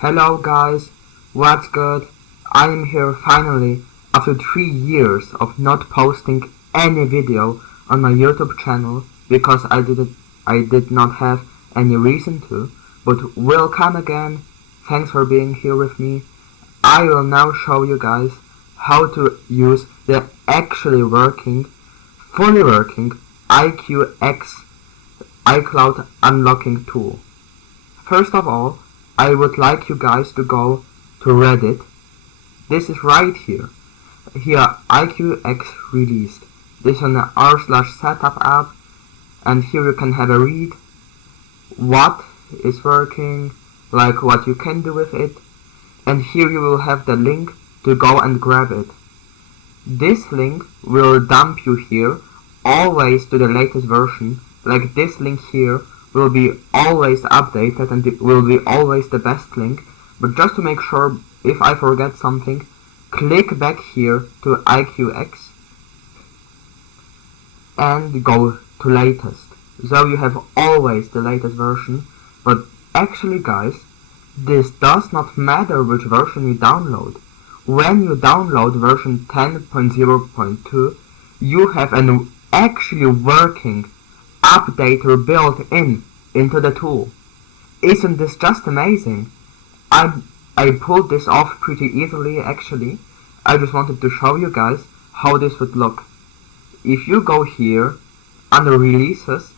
Hello guys, what's good? I am here finally after 3 years of not posting any video on my YouTube channel because I did not have any reason to, but will come again. Thanks for being here with me. I will now show you guys how to use the fully working iCu iCloud unlocking tool. First of all, I would like you guys to go to Reddit. This is right here. Here iCu released. This is an r/setup app, and here you can have a read what is working, like what you can do with it, and here you will have the link to go and grab it. This link will dump you here always to the latest version. Like this link here will be always updated and it will be always the best link, but just to make sure, if I forget something, click back here to iCu and go to latest. So you have always the latest version, but actually guys, this does not matter which version you download. When you download version 10.0.2, you have an actually working updater built into the tool. Isn't this just amazing? I pulled this off pretty easily actually. I just wanted to show you guys how this would look. If you go here under releases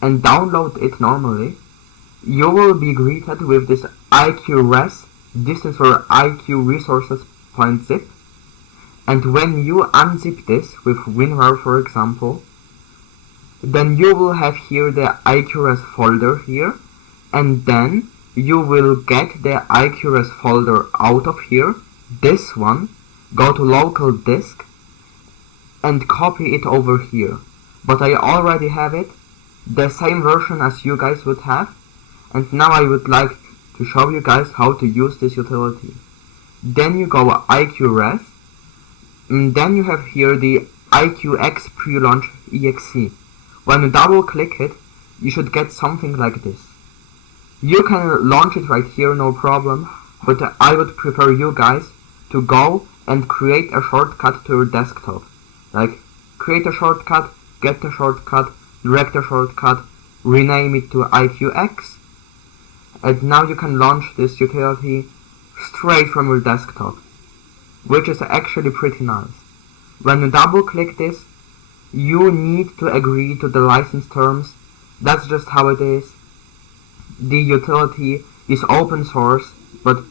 and download it normally, you will be greeted with this iCu res. This is for iCu resources.zip, and when you unzip this with WinRAR for example, then you will have here the iCu res folder here, and then you will get the iCu res folder out of here, this one, go to local disk and copy it over here. But I already have it, the same version as you guys would have, and now I would like to show you guys how to use this utility. Then you go iCu res, and then you have here the iCu pre-launch exe. When you double click it, you should get something like this. You can launch it right here, no problem, but I would prefer you guys to go and create a shortcut to your desktop. Like, create a shortcut, get the shortcut, drag the shortcut, rename it to iCu, and now you can launch this utility straight from your desktop, which is actually pretty nice. When you double click this, you need to agree to the license terms. That's just how it is. The utility is open source, but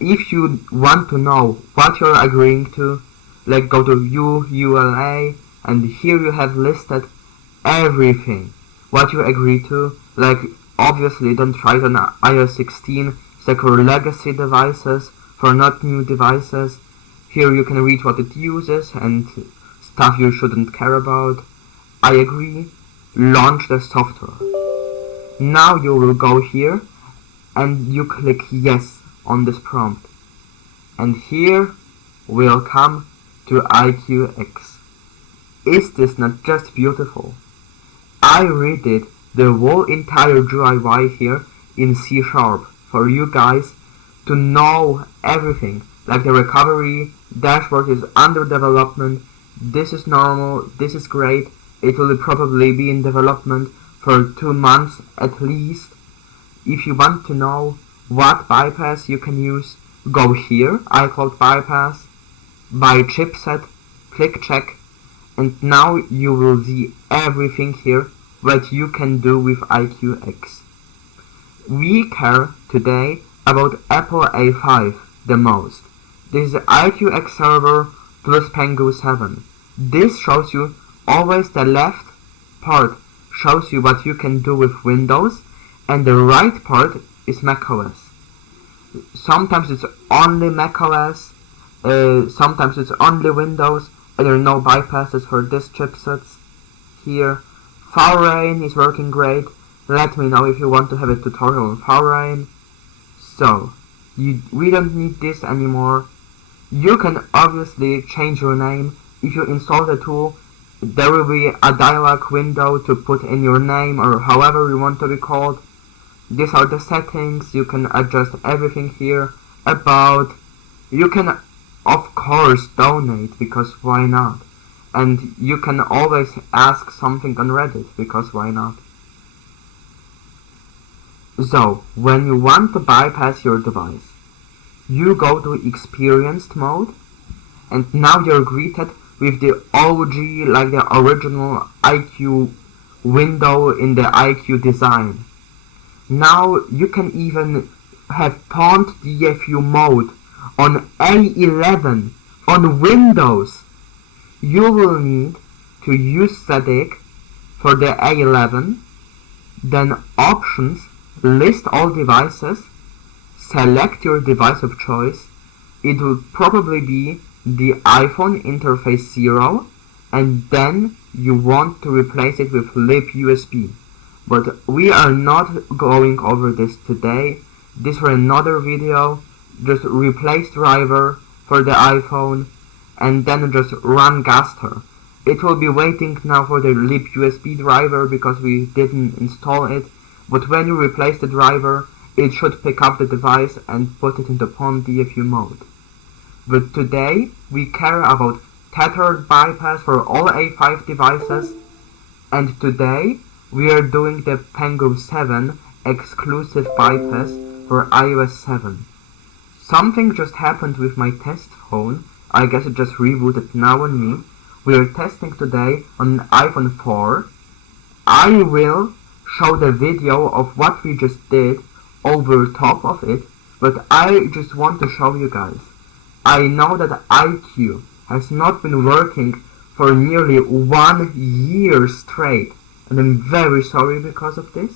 if you want to know what you're agreeing to, like go to ULA, and here you have listed everything what you agree to. Like obviously don't try it on iOS 16, secure legacy devices for not new devices. Here you can read what it uses and stuff you shouldn't care about. I agree. Launch the software. Now you will go here and you click yes on this prompt. And here we'll come to iCu. Is this not just beautiful? I redid the whole entire GUI here in C# for you guys to know everything. Like the recovery dashboard is under development. This is normal, this is great. It will probably be in development for 2 months at least. If you want to know what bypass you can use, go here, iCloud bypass, by chipset, click check, and now you will see everything here what you can do with iCu. We care today about Apple A5 the most. This is iCu server plus Pengu 7. This shows you always the left part shows you what you can do with Windows, and the right part is macOS. Sometimes it's only macOS, sometimes it's only Windows, and there are no bypasses for this chipsets here. FALRAIN is working great. Let me know if you want to have a tutorial on FALRAIN. So, we don't need this anymore. You can obviously change your name. If you install the tool, there will be a dialog window to put in your name or however you want to be called. These are the settings. You can adjust everything here. About, you can of course donate, because why not? And you can always ask something on Reddit, because why not? So, when you want to bypass your device, you go to experienced mode, and now you're greeted with the OG, like the original iCu window in the iCu design. Now you can even have pawned DFU mode on A11 on Windows. You will need to use static for the A11, then options, list all devices, select your device of choice. It will probably be the iPhone interface 0, and then you want to replace it with libUSB. But we are not going over this today. This for another video. Just replace driver for the iPhone and then just run Gaster. It will be waiting now for the libUSB driver because we didn't install it. But when you replace the driver, it should pick up the device and put it into pawn DFU mode. But today we care about tethered bypass for all A5 devices, and today we are doing the Pengu 7 exclusive bypass for iOS 7. Something just happened with my test phone. I guess it just rebooted now on me. We are testing today on iPhone 4. I will show the video of what we just did over top of it, but I just want to show you guys. I know that iCu has not been working for nearly 1 year straight, and I'm very sorry because of this.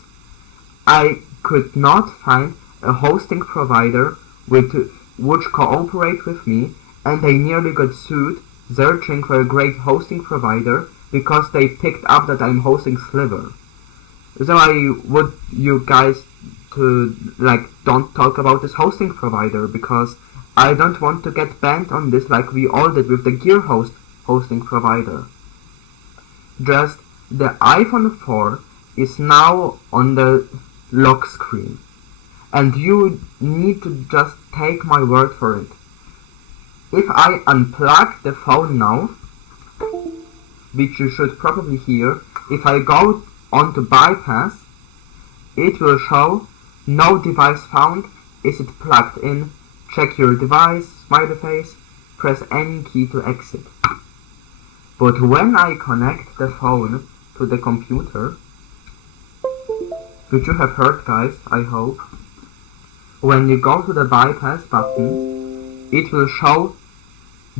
I could not find a hosting provider which cooperate with me, and I nearly got sued searching for a great hosting provider because they picked up that I'm hosting Sliver. So I would you guys to don't talk about this hosting provider, because I don't want to get banned on this like we all did with the GearHost hosting provider. Just the iPhone 4 is now on the lock screen, and you need to just take my word for it. If I unplug the phone now, which you should probably hear, if I go on to bypass, it will show no device found. Is it plugged in? Check your device, smiley face, press any key to exit. But when I connect the phone to the computer, which you have heard guys, I hope, when you go to the bypass button, it will show,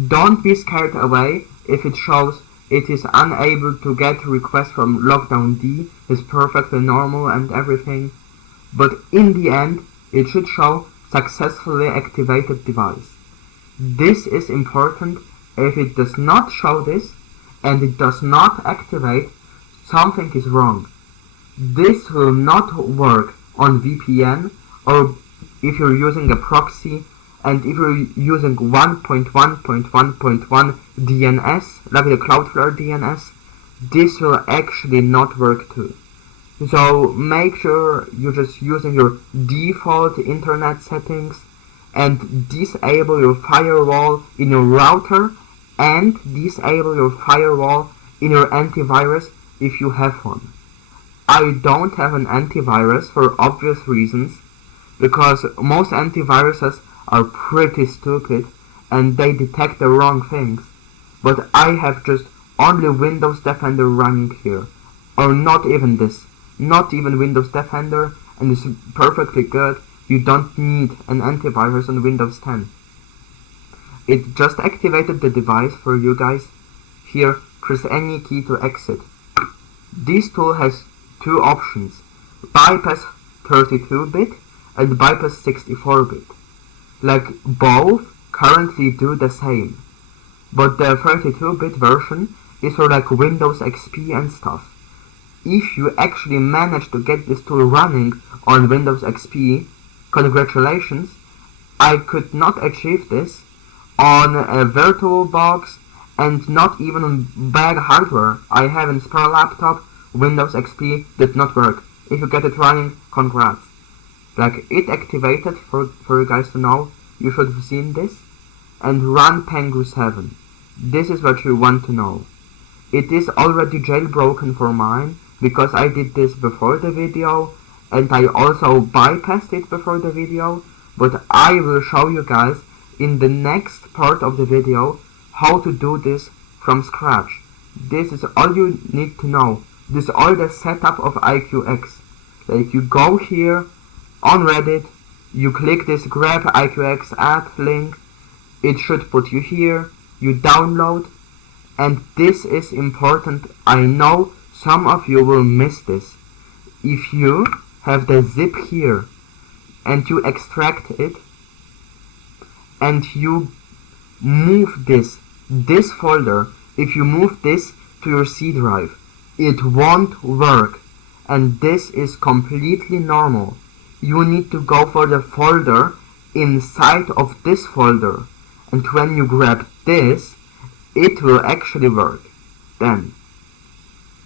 don't be scared away if it shows it is unable to get request from Lockdown D, is perfectly normal and everything, but in the end it should show successfully activated device. This is important. If it does not show this and it does not activate, something is wrong. This will not work on VPN, or if you're using a proxy, and if you're using 1.1.1.1 DNS, like the Cloudflare DNS, this will actually not work too. So make sure you're just using your default internet settings and disable your firewall in your router and disable your firewall in your antivirus if you have one. I don't have an antivirus for obvious reasons, because most antiviruses are pretty stupid and they detect the wrong things, but I have just only Windows Defender running here, or not even this. Not even Windows Defender, and it's perfectly good. You don't need an antivirus on Windows 10. It just activated the device for you guys. Here, press any key to exit. This tool has two options, bypass 32-bit and bypass 64-bit. Like both currently do the same, but the 32-bit version is for like Windows XP and stuff. If you actually manage to get this tool running on Windows XP, congratulations. I could not achieve this on a VirtualBox and not even on bad hardware. I have a spare laptop, Windows XP did not work. If you get it running, congrats. like it activated for you guys to know. You should have seen this. And run Pengu 7. This is what you want to know. It is already jailbroken for mine because I did this before the video and I also bypassed it before the video, but I will show you guys in the next part of the video how to do this from scratch. This is all you need to know. This is all the setup of iQX. Like you go here on Reddit, you click this grab iQX add link, it should put you here, you download, and this is important. I know some of you will miss this. If you have the zip here and you extract it and you move this folder, if you move this to your C drive, it won't work, and this is completely normal. You need to go for the folder inside of this folder, and when you grab this, it will actually work then,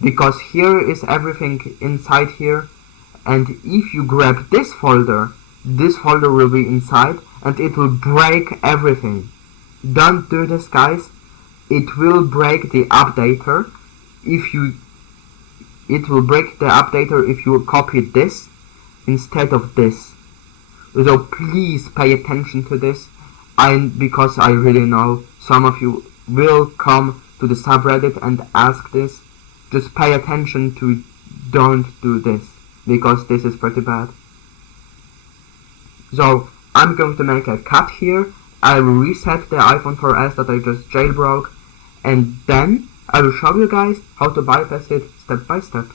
because here is everything inside here, and if you grab this folder will be inside and it will break everything. Don't do this, guys. It will break the updater if you copy this instead of this. So please pay attention to this, because I really know some of you will come to the subreddit and ask this. Just pay attention to don't do this, because this is pretty bad. So I'm going to make a cut here. I will reset the iPhone 4S that I just jailbroke, and then I will show you guys how to bypass it step by step.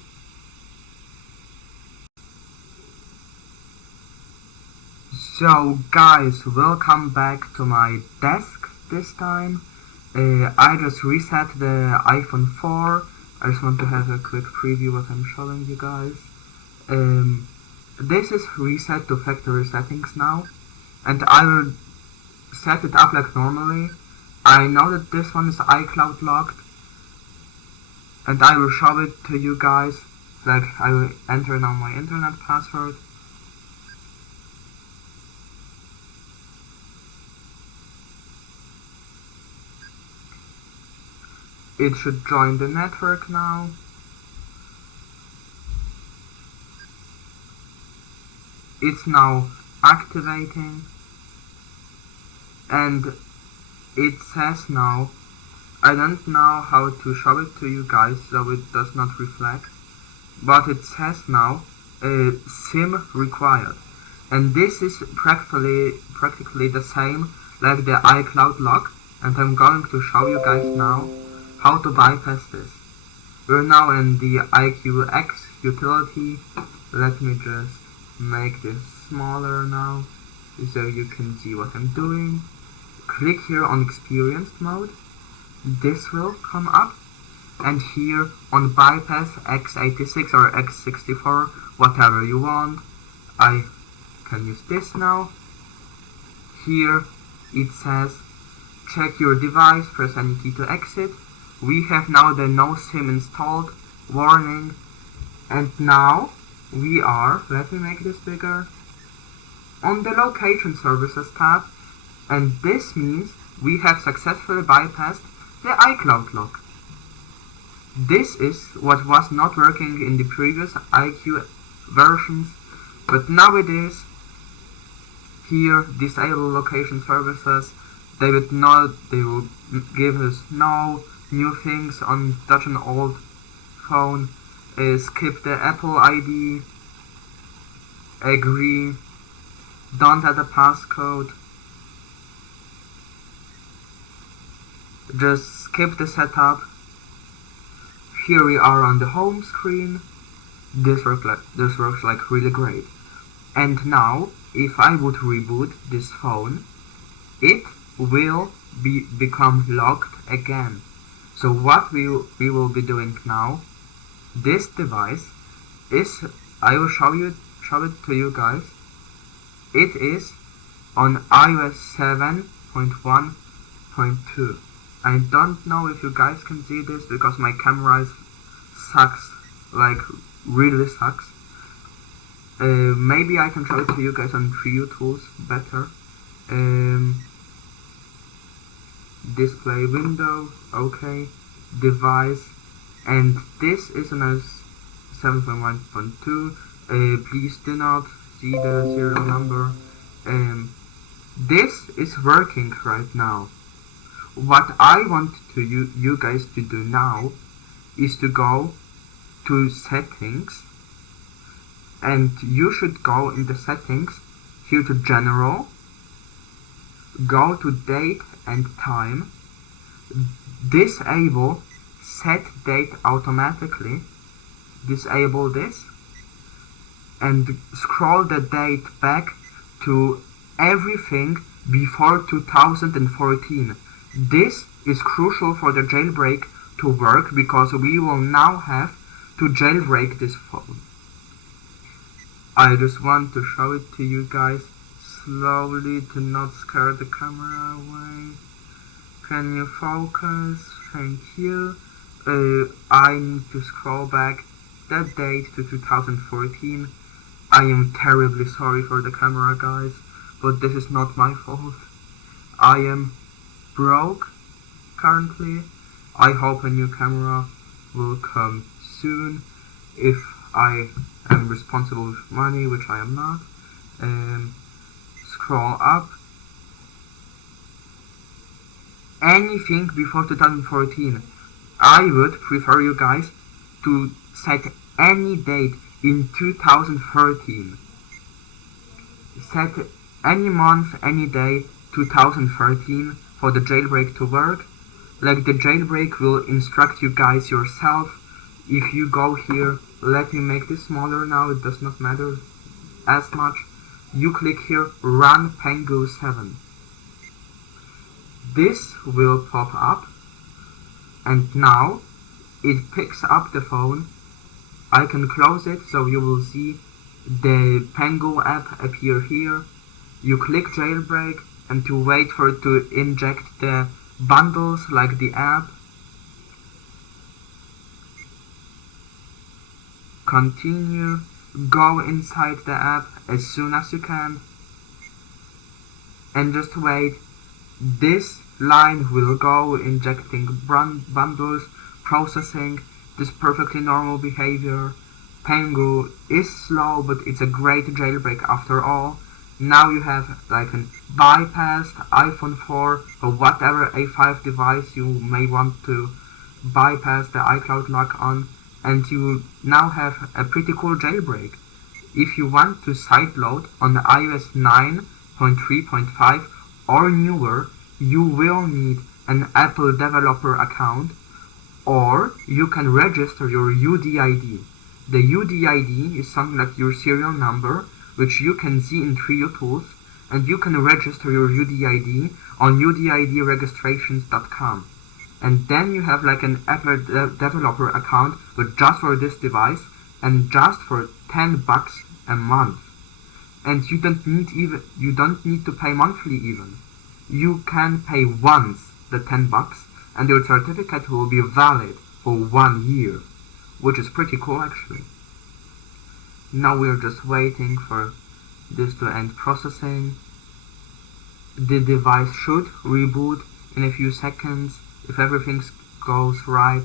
So guys, welcome back to my desk this time. I just reset the iPhone 4. I just want to have a quick preview what I'm showing you guys. This is reset to factory settings now, and I will set it up like normally. I know that this one is iCloud locked, and I will show it to you guys. Like, I will enter now my internet password. It should join the network now. It's now activating, and it says now, I don't know how to show it to you guys so it does not reflect, but it says now SIM required, and this is practically the same like the iCloud lock, and I'm going to show you guys now how to bypass this. We're now in the iQX utility. Let me just make this smaller now so you can see what I'm doing. Click here on experienced mode. This will come up, and here on bypass x86 or x64, whatever you want. I can use this now. Here it says check your device, press any key to exit. We have now the no SIM installed warning, and now we are, let me make this bigger, on the location services tab, and this means we have successfully bypassed the iCloud lock. This is what was not working in the previous iCu versions, but now it is. Here, disable location services. They will give us no new things on such an old phone. Skip the Apple ID, agree, don't add a passcode, just skip the setup. Here we are on the home screen. This works like really great. And now, if I would reboot this phone, it will become locked again. So what we will be doing now, this device is, I will show it to you guys. It is on iOS 7.1.2. I don't know if you guys can see this because my camera sucks, like really sucks. Maybe I can show it to you guys on Trio Tools better. Display window, okay, device, and this is an OS 7.1.2. Please do not see the serial number. This is working right now. What I want you guys to do now is to go to settings, and you should go in the settings here to general, go to date and time, disable set date automatically, disable this, and scroll the date back to everything before 2014. This is crucial for the jailbreak to work, because we will now have to jailbreak this phone. I just want to show it to you guys slowly to not scare the camera away. Can you focus? Thank you. I need to scroll back the date to 2014. I am terribly sorry for the camera, guys, but this is not my fault. I am broke currently. I hope a new camera will come soon if I am responsible with money, which I am not. Scroll up. Anything before 2014. I would prefer you guys to set any date in 2013. Set any month, any day, 2013 for the jailbreak to work. Like, the jailbreak will instruct you guys yourself. If you go here, let me make this smaller now, it does not matter as much. You click here, run Pengu 7. This will pop up, and now it picks up the phone. I can close it so you will see the Pengu app appear here. You click jailbreak, and to wait for it to inject the bundles like the app. Continue, go inside the app as soon as you can, and just wait. This line will go injecting bundles, processing. This perfectly normal behavior. Pengu is slow, but it's a great jailbreak after all. Now you have like a bypassed iPhone 4 or whatever A5 device you may want to bypass the iCloud lock on, and you now have a pretty cool jailbreak. If you want to sideload on iOS 9.3.5 or newer, you will need an Apple developer account, or you can register your UDID. The UDID is something like your serial number, which you can see in Trio Tools, and you can register your UDID on udidregistrations.com. And then you have like an Apple developer account, but just for this device, and just for $10 a month. And you don't need to pay monthly even. You can pay once the $10, and your certificate will be valid for 1 year, which is pretty cool actually. Now we're just waiting for this to end processing. The device should reboot in a few seconds if everything goes right.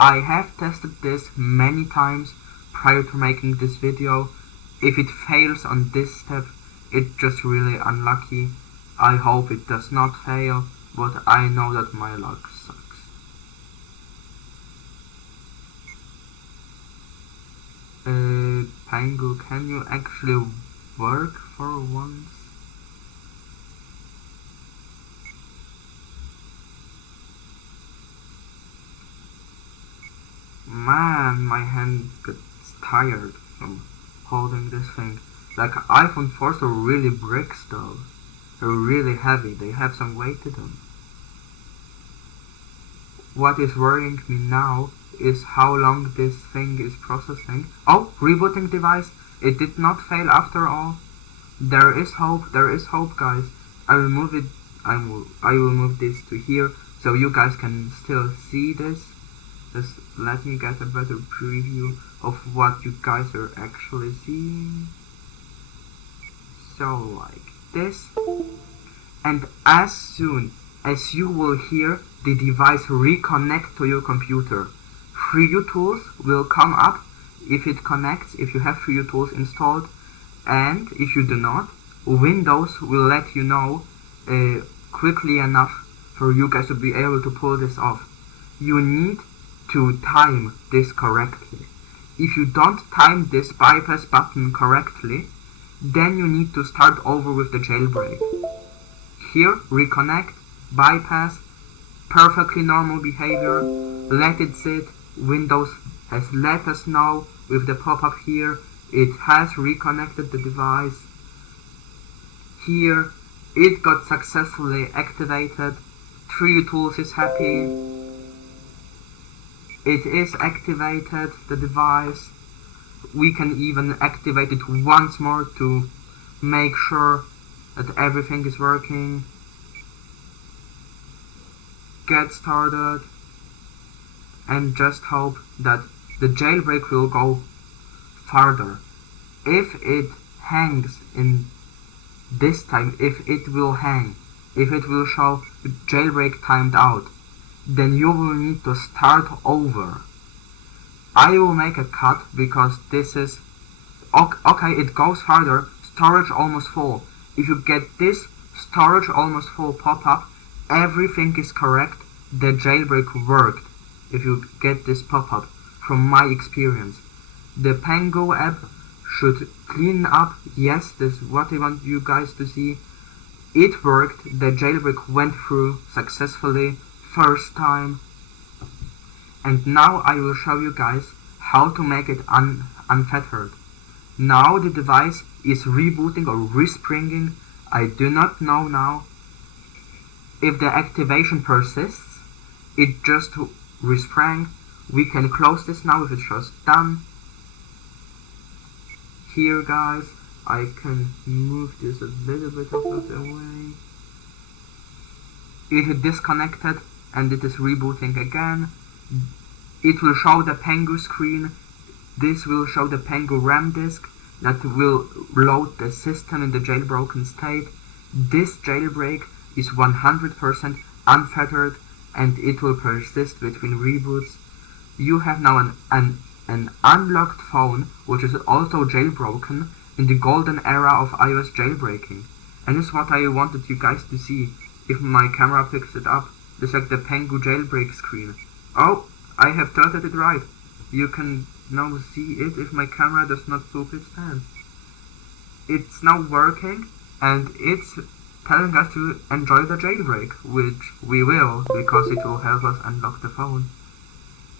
I have tested this many times prior to making this video. If it fails on this step, it's just really unlucky. I hope it does not fail, but I know that my luck sucks. Pengu, can you actually work for once? Man, my hand gets tired from holding this thing. Like, iPhone 4s are really bricks though. They're really heavy, they have some weight to them. What is worrying me now is how long this thing is processing. Oh, rebooting device. It did not fail after all. There is hope guys. I will move it. I will move this to here so you guys can still see this. Just let me get a better preview. of what you guys are actually seeing. So like this, and as soon as you will hear the device reconnect to your computer, FreeUtools will come up if it connects, if you have FreeUtools installed, and if you do not, Windows will let you know quickly enough for you guys to be able to pull this off. You need to time this correctly. If you don't time this bypass button correctly, then you need to start over with the jailbreak. Here, reconnect, bypass, perfectly normal behavior, let it sit. Windows has let us know with the pop-up here, it has reconnected the device. Here, it got successfully activated. FreeUtools is happy. It is activated, the device. We can even activate it once more to make sure that everything is working. Get started, and just hope that the jailbreak will go farther. If it hangs in this time, if it will hang, if it will show jailbreak timed out, then you will need to start over. I will make a cut because this is okay, it goes farther. Storage almost full. If you get this storage almost full pop-up, everything is correct. The jailbreak worked. If you get this pop-up, from my experience, the Pango app should clean up. Yes, this is what I want you guys to see. It worked. The jailbreak went through successfully first time. And now I will show you guys how to make it unfettered. Now the device is rebooting or respringing. I do not know now. If the activation persists, it just resprang. We can close this now if it shows done. Here guys, I can move this a little bit of the way. It disconnected and it is rebooting again. It will show the Pango screen. This will show the Pango RAM disk that will load the system in the jailbroken state. This jailbreak is 100% unfettered and it will persist between reboots. You have now an unlocked phone which is also jailbroken in the golden era of iOS jailbreaking. And this is what I wanted you guys to see. If my camera picks it up, this is like the Pango jailbreak screen. Oh, I have tilted it right. You can now see it if my camera does not poop its pants. It's now working and it's telling us to enjoy the jailbreak, which we will because it will help us unlock the phone.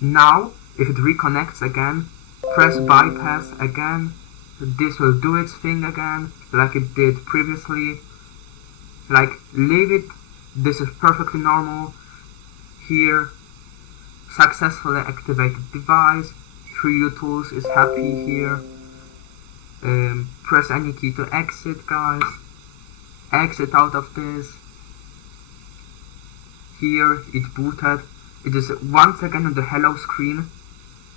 Now, if it reconnects again, press bypass again. This will do its thing again, like it did previously. Like, leave it. This is perfectly normal. Here, successfully activated device. FreeUtools is happy here. Press any key to exit, guys. Exit out of this. Here, it booted. It is once again on the hello screen,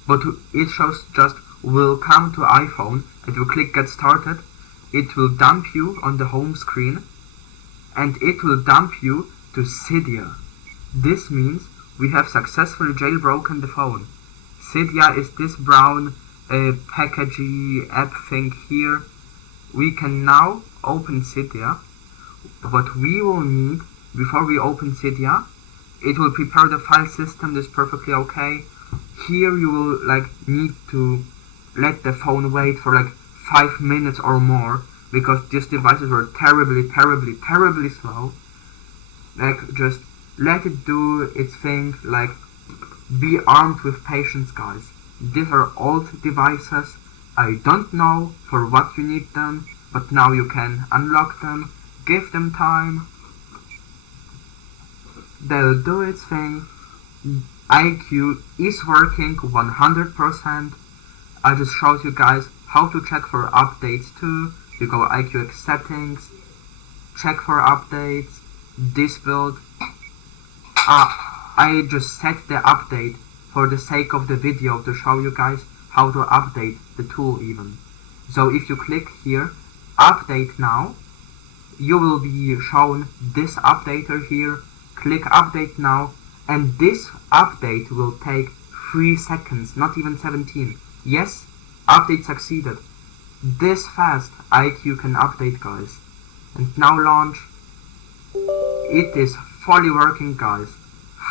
but it shows just welcome to iPhone, and you click get started. It will dump you on the home screen, and it will dump you to Cydia. This means we have successfully jailbroken the phone. Cydia is this brown packagey app thing here. We can now open Cydia. What we will need before we open Cydia, it will prepare the file system. This is perfectly okay. Here you will need to let the phone wait for 5 minutes or more because these devices were terribly slow. Just let it do its thing. Be armed with patience, guys. These are old devices. I don't know for what you need them, but now you can unlock them. Give them time. They'll do its thing. iCu is working 100%. I just showed you guys how to check for updates too. You go iCu settings, check for updates, this build. I just set the update for the sake of the video to show you guys how to update the tool even. So if you click here, update now, you will be shown this updater here. Click update now, and this update will take 3 seconds, not even 17. Yes, update succeeded. This fast iCu can update, guys. And now launch. It is fully working, guys.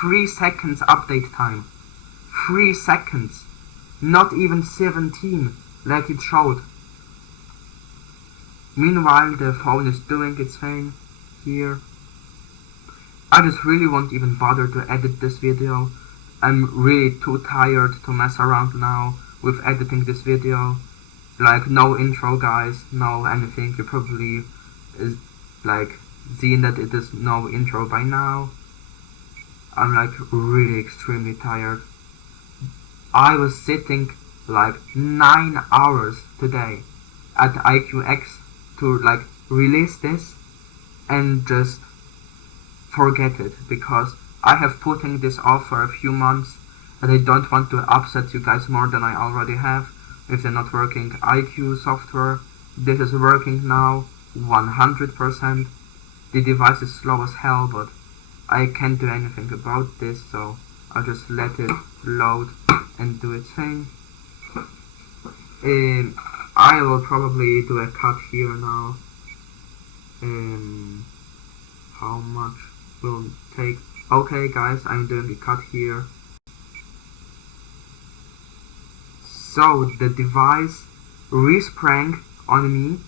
3 seconds update time. 3 seconds. Not even 17 like it showed. Meanwhile, the phone is doing its thing here. I just really won't even bother to edit this video. I'm really too tired to mess around now with editing this video. Like, no intro, guys, no anything. You probably like seen that it is no intro by now. I'm like really extremely tired. I was sitting like 9 hours today at iQX to like release this and just forget it, because I have putting this off for a few months and I don't want to upset you guys more than I already have if they're not working. iCu software, this is working now 100%. The device is slow as hell, but I can't do anything about this, so I'll just let it load and do its thing. I will probably do a cut here now. How much will it take? Okay guys, I'm doing a cut here. So the device resprang on me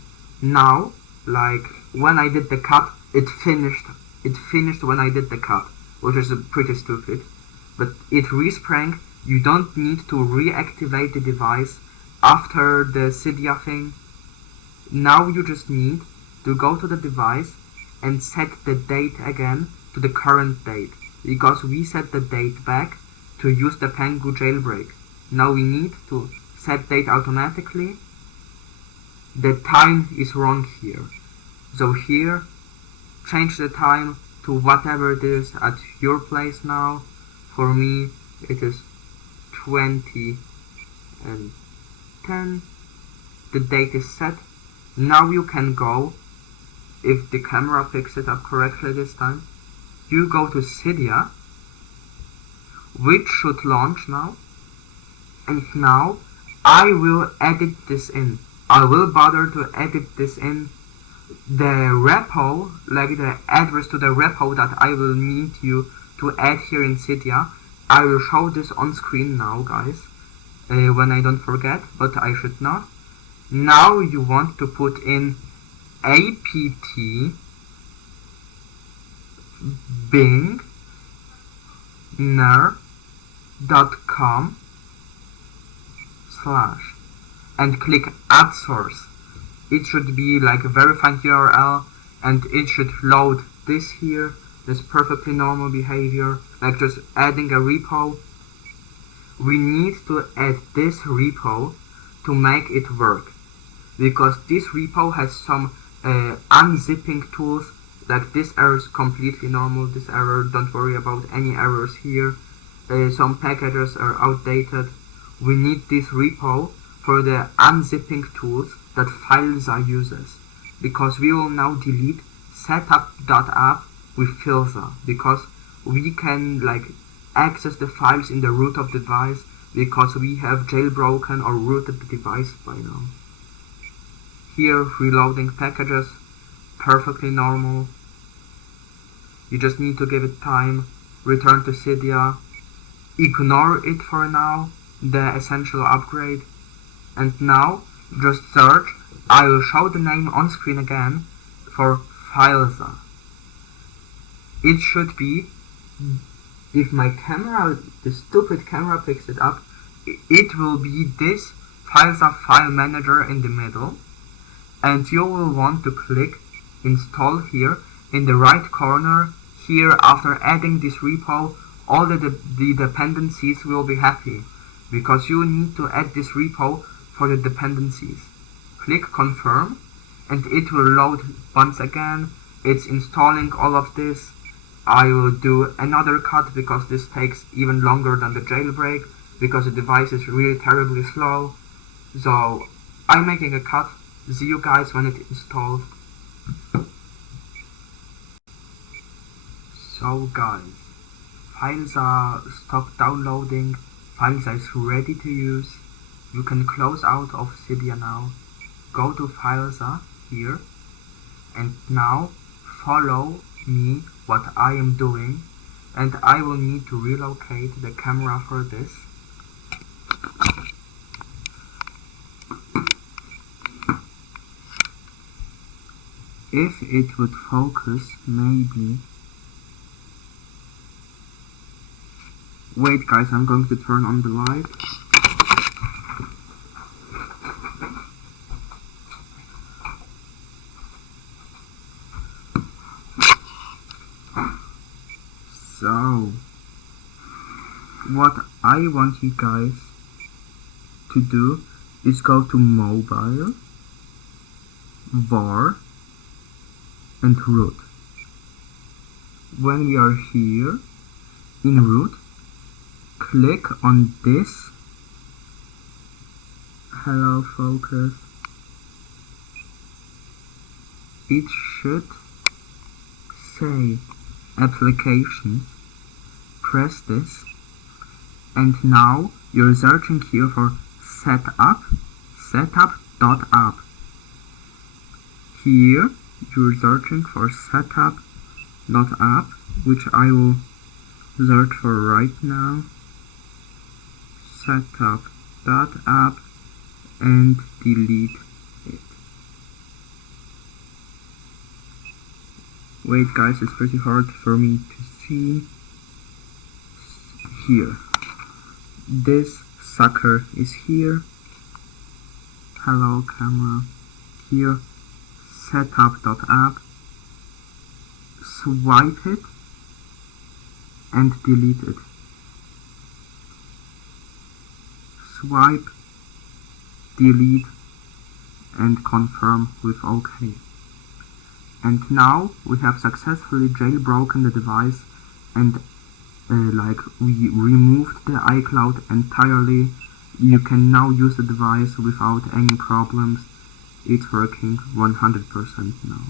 now. Like when I did the cut, it finished when I did the cut, which is pretty stupid. But it resprang. You don't need to reactivate the device after the Cydia thing. Now you just need to go to the device and set the date again to the current date, because we set the date back to use the Pengu jailbreak. Now we need to set date automatically. The time is wrong here. So here, change the time to whatever it is at your place now. For me, it is 20 and 10. The date is set. Now you can go, if the camera picks it up correctly this time, you go to Cydia, which should launch now, and now I will edit this in. I will bother to edit this in. The repo, like the address to the repo that I will need you to add here in Cydia, I will show this on screen now, guys, when I don't forget, but I should not. Now you want to put in apt bing ner.com/ and click add source. It should be like a verified URL and it should load this here. This perfectly normal behavior, like just adding a repo. We need to add this repo to make it work, because this repo has some unzipping tools. Like this error is completely normal, this error, don't worry about any errors here. Some packages are outdated. We need this repo for the unzipping tools that Filza uses, because we will now delete setup.app with Filza, because we can like access the files in the root of the device, because we have jailbroken or rooted the device by now. Here, reloading packages, perfectly normal. You just need to give it time, return to Cydia, ignore it for now, the essential upgrade, and now just search. I will show the name on screen again for Filza. It should be, if my camera, the stupid camera picks it up, it will be this Filza file manager in the middle, and you will want to click install here in the right corner. Here, after adding this repo, all the dependencies will be happy, because you need to add this repo for the dependencies. Click confirm and it will load once again. It's installing all of this. I will do another cut because this takes even longer than the jailbreak. because the device is really terribly slow. So I'm making a cut. See you guys when it's installed. So guys, files are stopped downloading, files are ready to use. You can close out of Cydia now, go to Files here, and now follow me what I am doing, and I will need to relocate the camera for this. If it would focus, maybe. Wait guys, I'm going to turn on the light. So, what I want you guys to do is go to Mobile, Var, and Root. When we are here in Root, click on this. Hello, focus. It should say Applications. Press this, and now you're searching here for setup.app. Here you're searching for setup.app, which I will search for right now. Setup.app, and delete it. Wait guys, it's pretty hard for me to see. Here. This sucker is here. Hello camera. Here. Setup.app. Swipe it and delete it. Swipe, delete, and confirm with OK. And now we have successfully jailbroken the device, and we removed the iCloud entirely. You can now use the device without any problems. It's working 100% now.